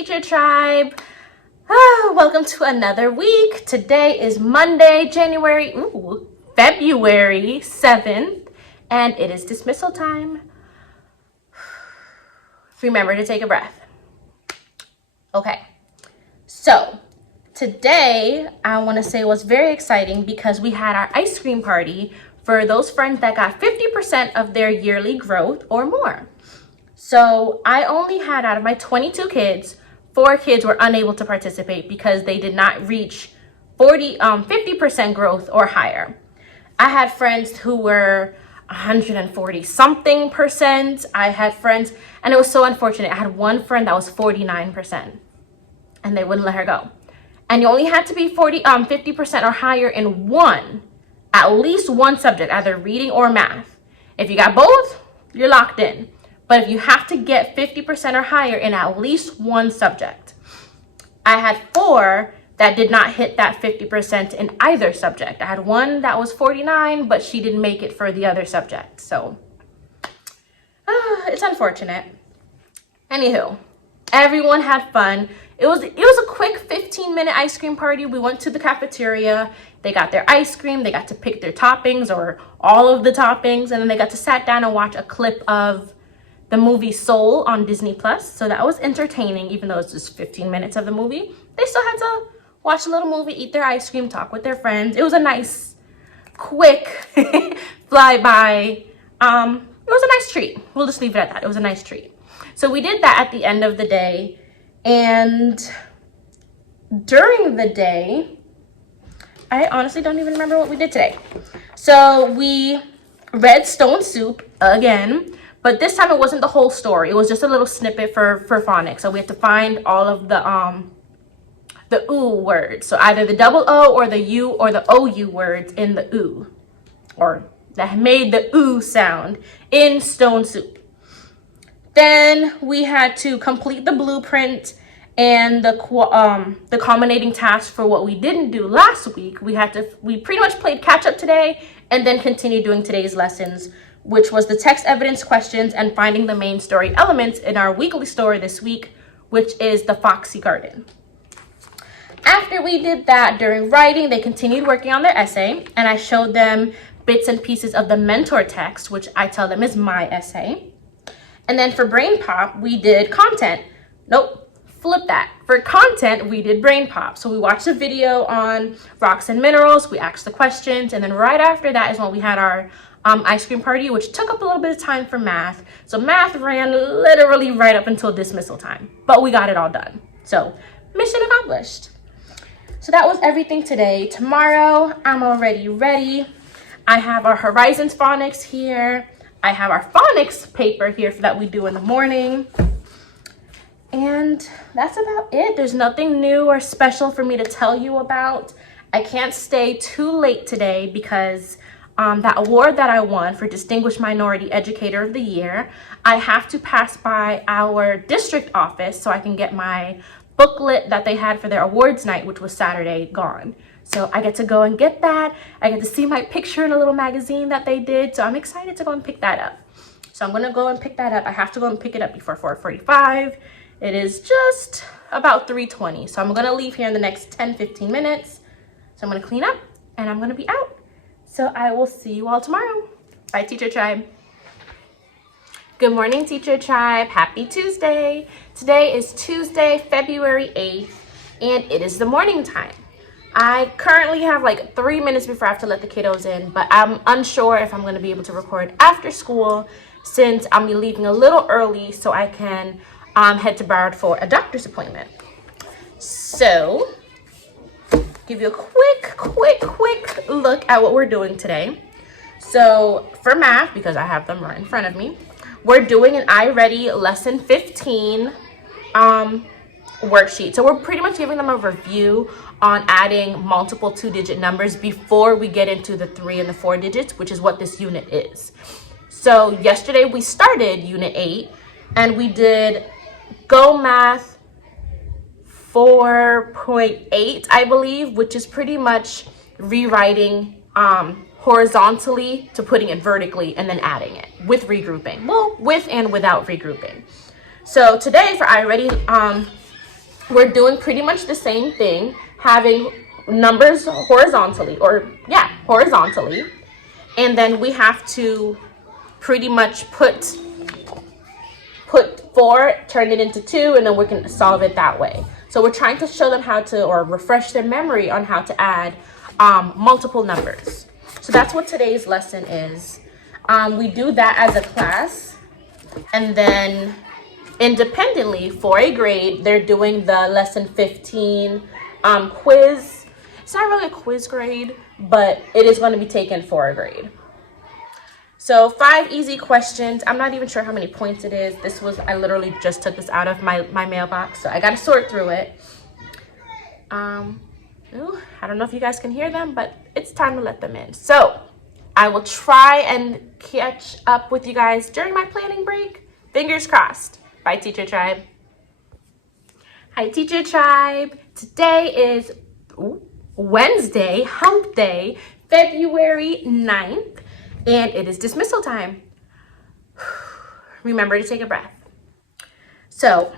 Teacher Tribe. Welcome to another week. Today is Monday, February 7th, and it is dismissal time. Remember to take a breath. Okay, so today I want to say was very exciting because we had our ice cream party for those friends that got 50% of their yearly growth or more. So I only had, out of my 22 kids, 4 kids were unable to participate because they did not reach 50% growth or higher. I had friends who were 140 something percent. I had friends, and it was so unfortunate. I had one friend that was 49%, and they wouldn't let her go. And you only had to be 50% or higher in at least one subject, either reading or math. If you got both, you're locked in. But if you have to get 50% or higher in at least one subject. I had 4 that did not hit that 50% in either subject. I had one that was 49, but she didn't make it for the other subject. So it's unfortunate. Anywho, everyone had fun. It was a quick 15-minute ice cream party. We went to the cafeteria. They got their ice cream. They got to pick their toppings or all of the toppings. And then they got to sit down and watch a clip of the movie Soul on Disney Plus. So that was entertaining, even though it's just 15 minutes of the movie. They still had to watch a little movie, eat their ice cream, talk with their friends. It was a nice, quick flyby. It was a nice treat. We'll just leave it at that. It was a nice treat. So we did that at the end of the day. And during the day, I honestly don't even remember what we did today. So we read Stone Soup again. But this time it wasn't the whole story. It was just a little snippet for phonics. So we had to find all of the OO words. So either the double O or the U or the OU words in the OO. Or that made the OO sound in Stone Soup. Then we had to complete the blueprint and the culminating task for what we didn't do last week. We pretty much played catch up today and then continued doing today's lessons, which was the text evidence questions and finding the main story elements in our weekly story this week, which is The Foxy Garden. After we did that, during writing, they continued working on their essay, and I showed them bits and pieces of the mentor text, which I tell them is my essay. And then for Brain Pop, we did content. Flip that. For content, we did Brain Pop. So we watched a video on rocks and minerals, we asked the questions, and then right after that is when we had our ice cream party, which took up a little bit of time for math. So math ran literally right up until dismissal time, but we got it all done. So mission accomplished. So that was everything today. Tomorrow, I'm already ready. I have our Horizons Phonics here. I have our phonics paper here that we do in the morning. And that's about it. There's nothing new or special for me to tell you about. I can't stay too late today because that award that I won for Distinguished Minority Educator of the Year, I have to pass by our district office so I can get my booklet that they had for their awards night, which was Saturday, gone. So I get to go and get that. I get to see my picture in a little magazine that they did. So I'm excited to go and pick that up. So I'm going to go and pick that up. I have to go and pick it up before 4:45. It is just about 3:20. So I'm going to leave here in the next 10-15 minutes. So I'm going to clean up and I'm going to be out. So I will see you all tomorrow. Bye, Teacher Tribe. Good morning, Teacher Tribe. Happy Tuesday. Today is Tuesday, February 8th, and it is the morning time. I currently have like 3 minutes before I have to let the kiddos in, but I'm unsure if I'm going to be able to record after school since I'm leaving a little early so I can head to Broward for a doctor's appointment. So give you a quick look at what we're doing today. So for math, because I have them right in front of me, we're doing an iReady lesson 15 worksheet. So we're pretty much giving them a review on adding multiple 2-digit numbers before we get into the 3 and the 4 digits, which is what this unit is. So yesterday we started unit 8 and we did Go Math 4.8, I believe, which is pretty much rewriting horizontally to putting it vertically and then adding it with regrouping. Well, with and without regrouping. So today for iReady we're doing pretty much the same thing, having numbers horizontally, horizontally. And then we have to pretty much put 4, turn it into 2, and then we can solve it that way. So we're trying to show them how to, or refresh their memory on how to add multiple numbers. So that's what today's lesson is. We do that as a class, and then independently for a grade, they're doing the lesson 15 quiz. It's not really a quiz grade, but it is going to be taken for a grade. So 5 easy questions. I'm not even sure how many points it is. I literally just took this out of my mailbox, so I got to sort through it. I don't know if you guys can hear them, but it's time to let them in. So I will try and catch up with you guys during my planning break. Fingers crossed. Bye, Teacher Tribe. Hi, Teacher Tribe. Today is Wednesday, Hump Day, February 9th. And it is dismissal time. Remember to take a breath. So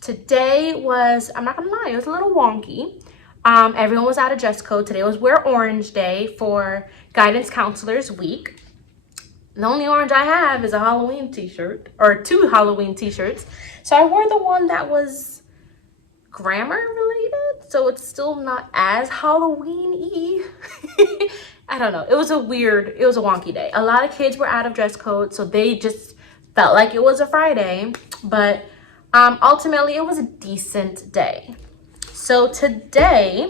today was, I'm not gonna lie, it was a little wonky. Everyone was out of dress code. Today was Wear Orange Day for Guidance Counselors Week. The only orange I have is a Halloween t-shirt, or 2 Halloween t-shirts. So I wore the one that was grammar related, so it's still not as Halloween-y. I don't know. It was a wonky day. A lot of kids were out of dress code, so they just felt like it was a Friday, but ultimately it was a decent day. So today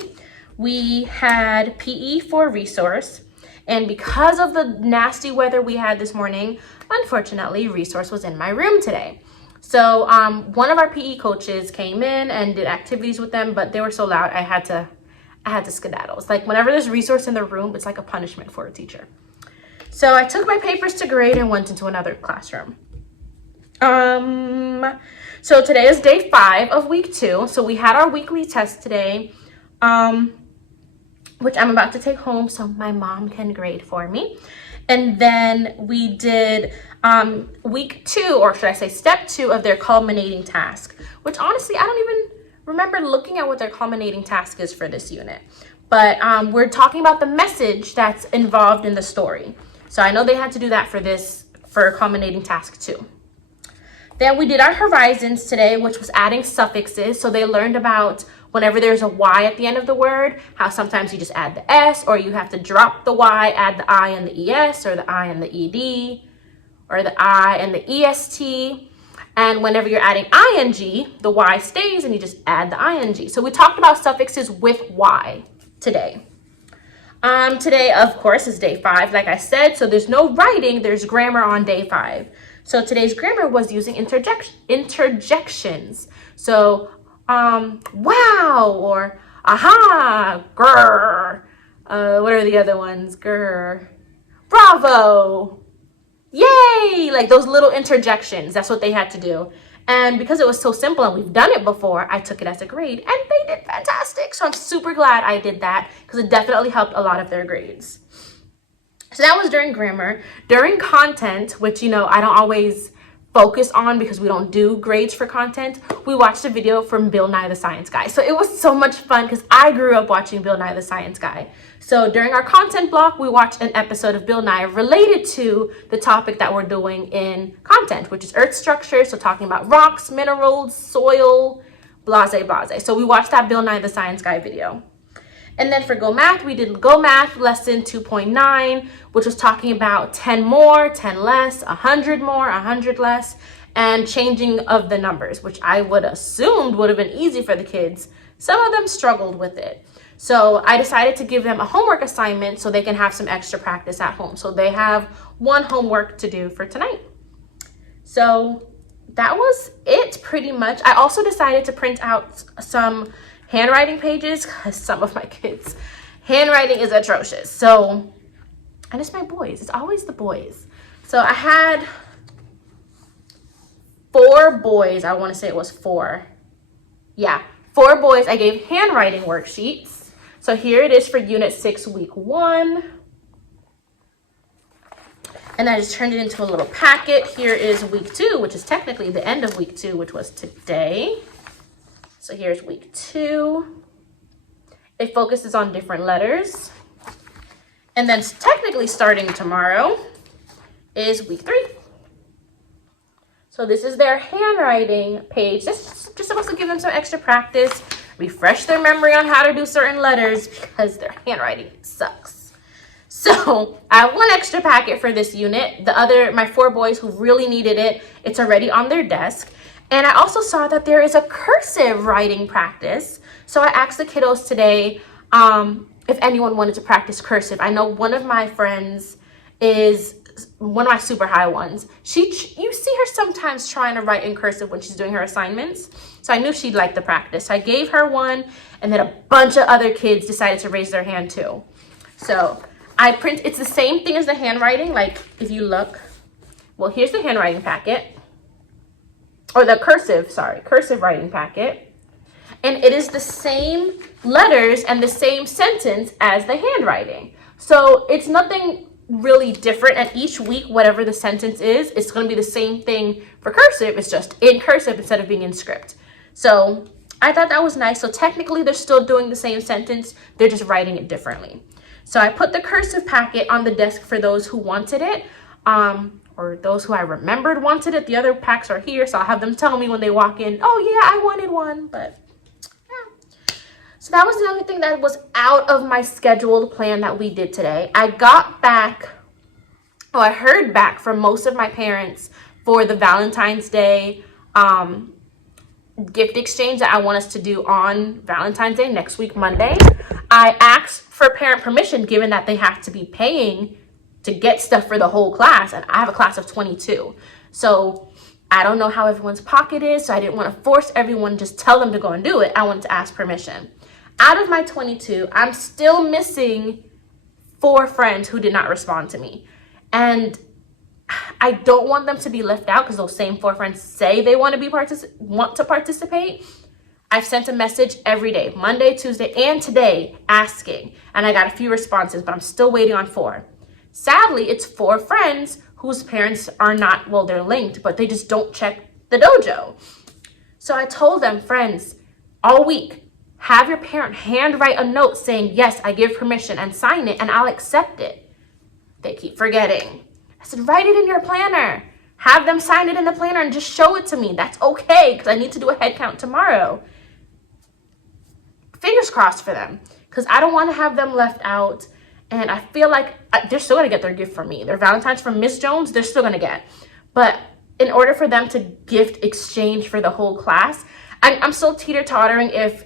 we had PE for resource, and because of the nasty weather we had this morning, unfortunately, resource was in my room today. So one of our PE coaches came in and did activities with them, but they were so loud I had to skedaddle. It's like whenever there's resource in the room, it's like a punishment for a teacher. So I took my papers to grade and went into another classroom. So today is day 5 of week 2. So we had our weekly test today, which I'm about to take home so my mom can grade for me. And then we did week 2, or should I say step 2 of their culminating task, which honestly, I don't even remember looking at what their culminating task is for this unit. But we're talking about the message that's involved in the story. So I know they had to do that for culminating task 2. Then we did our horizons today, which was adding suffixes. So they learned about whenever there's a Y at the end of the word, how sometimes you just add the S, or you have to drop the Y, add the I and the ES, or the I and the ED, or the I and the EST. And whenever you're adding ing, the Y stays and you just add the ing. So we talked about suffixes with Y today. Today, of course, is day 5, like I said. So there's no writing, there's grammar on day 5. So today's grammar was using interjections. So, wow, or aha, grr. What are the other ones? Grr. Bravo. Yay! Like those little interjections. That's what they had to do. And because it was so simple and we've done it before, I took it as a grade and they did fantastic. So I'm super glad I did that because it definitely helped a lot of their grades. So that was during grammar. During content, which, I don't always focus on because we don't do grades for content, we watched a video from Bill Nye the Science Guy. So it was so much fun because I grew up watching Bill Nye the Science Guy. So during our content block, we watched an episode of Bill Nye related to the topic that we're doing in content, which is earth structure. So talking about rocks, minerals, soil, blase, blase. So we watched that Bill Nye the Science Guy video. And then for Go Math, we did Go Math lesson 2.9, which was talking about 10 more, 10 less, 100 more, 100 less, and changing of the numbers, which I would assumed would have been easy for the kids. Some of them struggled with it. So I decided to give them a homework assignment so they can have some extra practice at home. So they have one homework to do for tonight. So that was it pretty much. I also decided to print out some handwriting pages because some of my kids' handwriting is atrocious. So, and it's my boys. It's always the boys. So I had 4 boys. I want to say it was 4. Yeah, 4 boys. I gave handwriting worksheets. So here it is for Unit 6, Week 1. And I just turned it into a little packet. Here is Week 2, which is technically the end of Week 2, which was today. So here's week 2. It focuses on different letters. And then technically starting tomorrow is week 3. So this is their handwriting page. This is just supposed to give them some extra practice, refresh their memory on how to do certain letters because their handwriting sucks. So I have 1 extra packet for this unit. My 4 boys who really needed it, it's already on their desk. And I also saw that there is a cursive writing practice. So I asked the kiddos today if anyone wanted to practice cursive. I know one of my friends is one of my super high ones. You see her sometimes trying to write in cursive when she's doing her assignments. So I knew she'd like the practice. So I gave her one, and then a bunch of other kids decided to raise their hand too. So it's the same thing as the handwriting. Like if you look, well, here's the handwriting packet, or the cursive writing packet. And it is the same letters and the same sentence as the handwriting. So it's nothing really different, and each week, whatever the sentence is, it's going to be the same thing for cursive. It's just in cursive instead of being in script. So I thought that was nice. So technically they're still doing the same sentence, they're just writing it differently. So I put the cursive packet on the desk for those who wanted it, or those who I remembered wanted it. The other packs are here, so I'll have them tell me when they walk in, oh yeah, I wanted one. But yeah. So that was the only thing that was out of my scheduled plan that we did today. I heard back from most of my parents for the Valentine's Day gift exchange that I want us to do on Valentine's Day next week, Monday. I asked for parent permission given that they have to be paying to get stuff for the whole class, and I have a class of 22. So I don't know how everyone's pocket is, so I didn't want to force everyone, just tell them to go and do it. I wanted to ask permission. Out of my 22, I'm still missing 4 friends who did not respond to me. And I don't want them to be left out because those same 4 friends say they want to participate. I've sent a message every day, Monday, Tuesday, and today, asking. And I got a few responses, but I'm still waiting on 4. Sadly, it's 4 friends whose parents are not, well, they're linked, but they just don't check the dojo. So I told them, friends, all week, have your parent handwrite a note saying, yes, I give permission, and sign it, and I'll accept it. They keep forgetting. I said, write it in your planner. Have them sign it in the planner and just show it to me. That's okay, because I need to do a head count tomorrow. Fingers crossed for them, because I don't want to have them left out. And I feel like they're still going to get their gift from me. Their Valentine's from Miss Jones, they're still going to get. But in order for them to gift exchange for the whole class, I'm still teeter-tottering if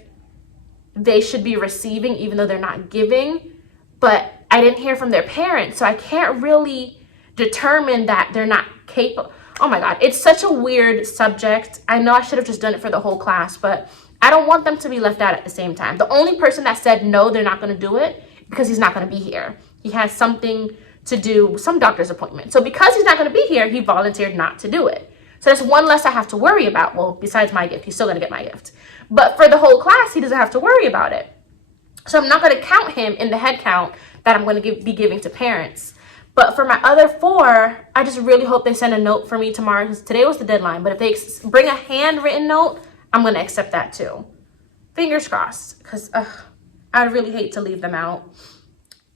they should be receiving even though they're not giving. But I didn't hear from their parents, so I can't really determine that they're not capable. Oh my God, it's such a weird subject. I know I should have just done it for the whole class, but I don't want them to be left out at the same time. The only person that said no, they're not going to do it, because he's not going to be here. He has something to do, some doctor's appointment. So because he's not going to be here, he volunteered not to do it. So that's one less I have to worry about. Well, besides my gift, he's still going to get my gift. But for the whole class, he doesn't have to worry about it. So I'm not going to count him in the head count that I'm going to be giving to parents. But for my other 4, I just really hope they send a note for me tomorrow, because today was the deadline. But if they bring a handwritten note, I'm going to accept that too. Fingers crossed, because I really hate to leave them out.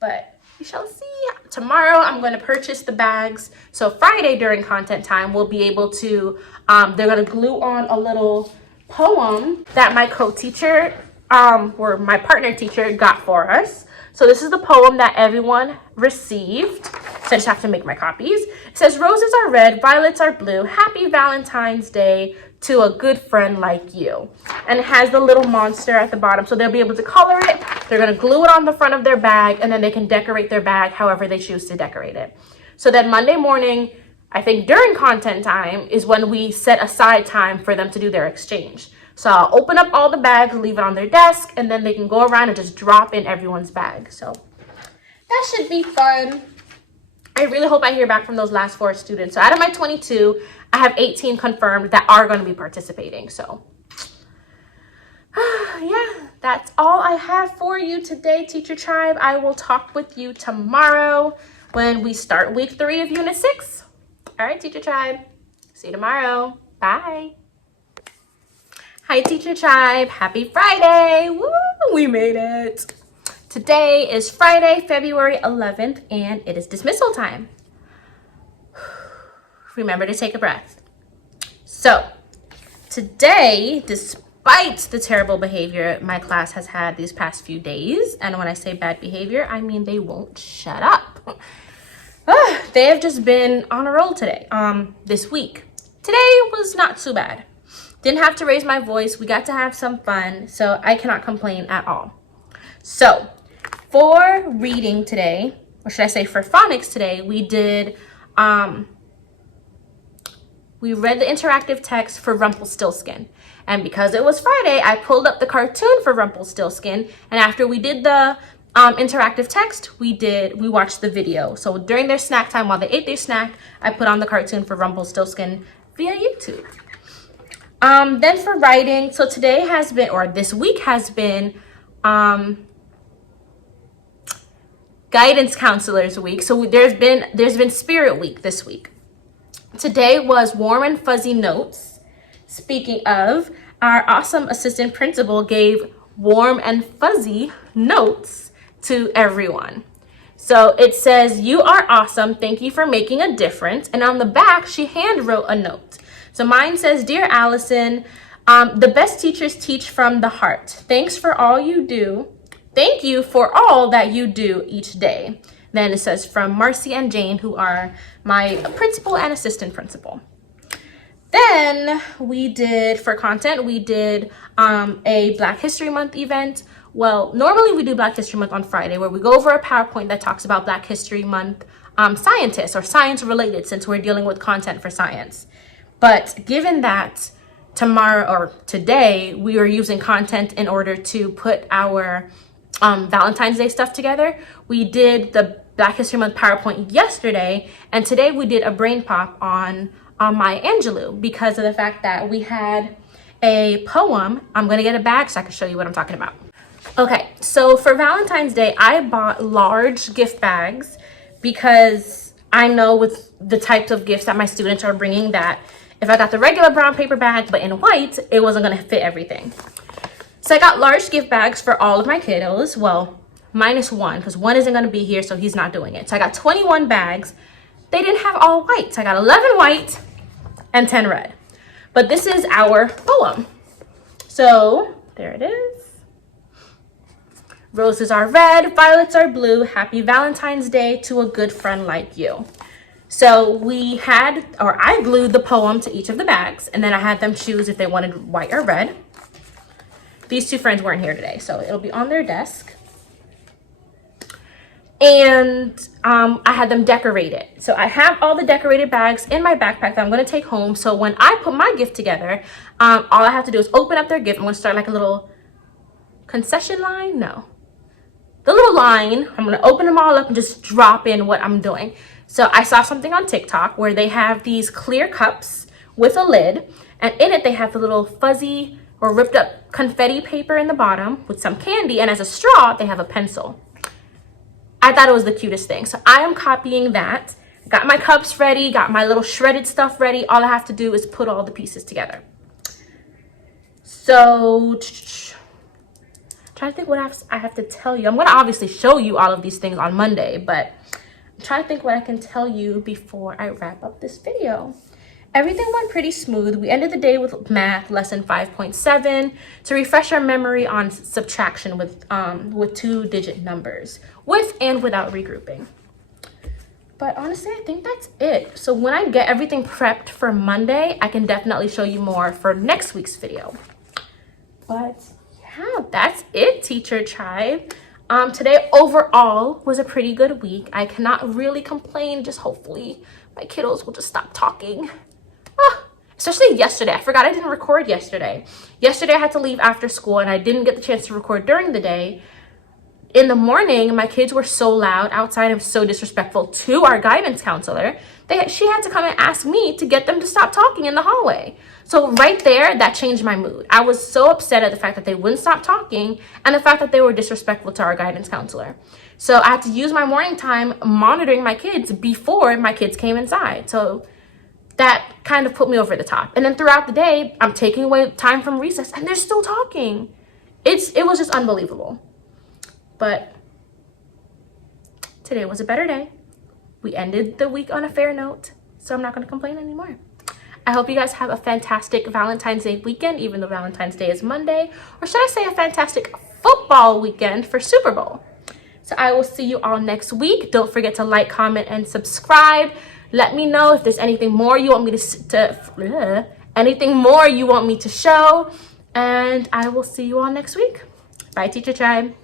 But we shall see. Tomorrow, I'm going to purchase the bags. So Friday during content time, we'll be able to, they're going to glue on a little poem that my co-teacher, or my partner teacher, got for us. So this is the poem that everyone received. So I just have to make my copies. It says, roses are red, violets are blue. Happy Valentine's Day to a good friend like you. And it has the little monster at the bottom. So they'll be able to color it. They're going to glue it on the front of their bag, and then they can decorate their bag however they choose to decorate it. So then Monday morning, I think during content time, is when we set aside time for them to do their exchange. So I'll open up all the bags, leave it on their desk, and then they can go around and just drop in everyone's bag. So that should be fun. I really hope I hear back from those last 4 students. So out of my 22, I have 18 confirmed that are going to be participating. So yeah, that's all I have for you today, Teacher Tribe. I will talk with you tomorrow when we start week 3 of Unit 6. All right, Teacher Tribe. See you tomorrow. Bye. Hi, Teacher Tribe. Happy Friday. Woo, we made it. Today is Friday, February 11th, and it is dismissal time. Remember to take a breath. So, today, despite the terrible behavior my class has had these past few days, and when I say bad behavior, I mean they won't shut up. They have just been on a roll today, this week. Today was not too bad. Didn't have to raise my voice. We got to have some fun, so I cannot complain at all. So, for reading today, or should I say for phonics today, we did, we read the interactive text for Rumpelstiltskin. And because it was Friday, I pulled up the cartoon for Rumpelstiltskin, and after we did the interactive text, we watched the video. So during their snack time, while they ate their snack, I put on the cartoon for Rumpelstiltskin via YouTube. Then for writing, so today has been, or this week has been, guidance counselors week. So there's been spirit week this week. Today was warm and fuzzy notes. Speaking of, our awesome assistant principal gave warm and fuzzy notes to everyone. So it says, "You are awesome. Thank you for making a difference." And on the back, she hand wrote a note. So mine says, "Dear Allison, the best teachers teach from the heart. Thanks for all you do. Thank you for all that you do each day." Then it says, "From Marcy and Jane, who are my principal and assistant principal." Then we did, for content, we did a Black History Month event. Well, normally we do Black History Month on Friday, where we go over a PowerPoint that talks about Black History Month scientists or science related, since we're dealing with content for science. But given that tomorrow or today we are using content in order to put our Valentine's Day stuff together, we did the Black History Month PowerPoint yesterday, and today we did a brain pop on Maya Angelou, because of the fact that we had a poem. I'm gonna get a bag so I can show you what I'm talking about. Okay, so for Valentine's Day, I bought large gift bags because I know with the types of gifts that my students are bringing that if I got the regular brown paper bag but in white, it wasn't gonna fit everything. So I got large gift bags for all of my kiddos. Well, minus one, because one isn't gonna be here, so he's not doing it. So I got 21 bags. They didn't have all white. So I got 11 white and 10 red. But this is our poem. So there it is. "Roses are red, violets are blue. Happy Valentine's Day to a good friend like you." So we had, or I glued the poem to each of the bags, and then I had them choose if they wanted white or red. These two friends weren't here today, so it'll be on their desk. And I had them decorate it. So I have all the decorated bags in my backpack that I'm going to take home. So when I put my gift together, all I have to do is open up their gift. I'm going to start like a little concession line. No. The little line. I'm going to open them all up and just drop in what I'm doing. So I saw something on TikTok where they have these clear cups with a lid. And in it, they have the little fuzzy or ripped up confetti paper in the bottom with some candy. And as a straw, they have a pencil. I thought it was the cutest thing. So I am copying that. Got my cups ready, got my little shredded stuff ready. All I have to do is put all the pieces together. So, trying to think what I have to tell you. I'm going to obviously show you all of these things on Monday, but I'm trying to think what I can tell you before I wrap up this video. Everything went pretty smooth. We ended the day with math lesson 5.7 to refresh our memory on subtraction with 2-digit numbers, with and without regrouping. But honestly, I think that's it. So when I get everything prepped for Monday, I can definitely show you more for next week's video. But yeah, that's it, Teacher Tribe. Today overall was a pretty good week. I cannot really complain. Just hopefully my kiddos will just stop talking. Especially yesterday. I forgot I didn't record yesterday. Yesterday I had to leave after school and I didn't get the chance to record during the day. In the morning, my kids were so loud outside and so disrespectful to our guidance counselor. She had to come and ask me to get them to stop talking in the hallway. So right there, that changed my mood. I was so upset at the fact that they wouldn't stop talking and the fact that they were disrespectful to our guidance counselor. So I had to use my morning time monitoring my kids before my kids came inside. So that kind of put me over the top. And then throughout the day, I'm taking away time from recess and they're still talking. It was just unbelievable. But today was a better day. We ended the week on a fair note, so I'm not going to complain anymore. I hope you guys have a fantastic Valentine's Day weekend, even though Valentine's Day is Monday. Or should I say a fantastic football weekend for Super Bowl. So I will see you all next week. Don't forget to like, comment, and subscribe. Let me know if there's anything more you want me to show. And I will see you all next week. Bye, Teacher Tribe.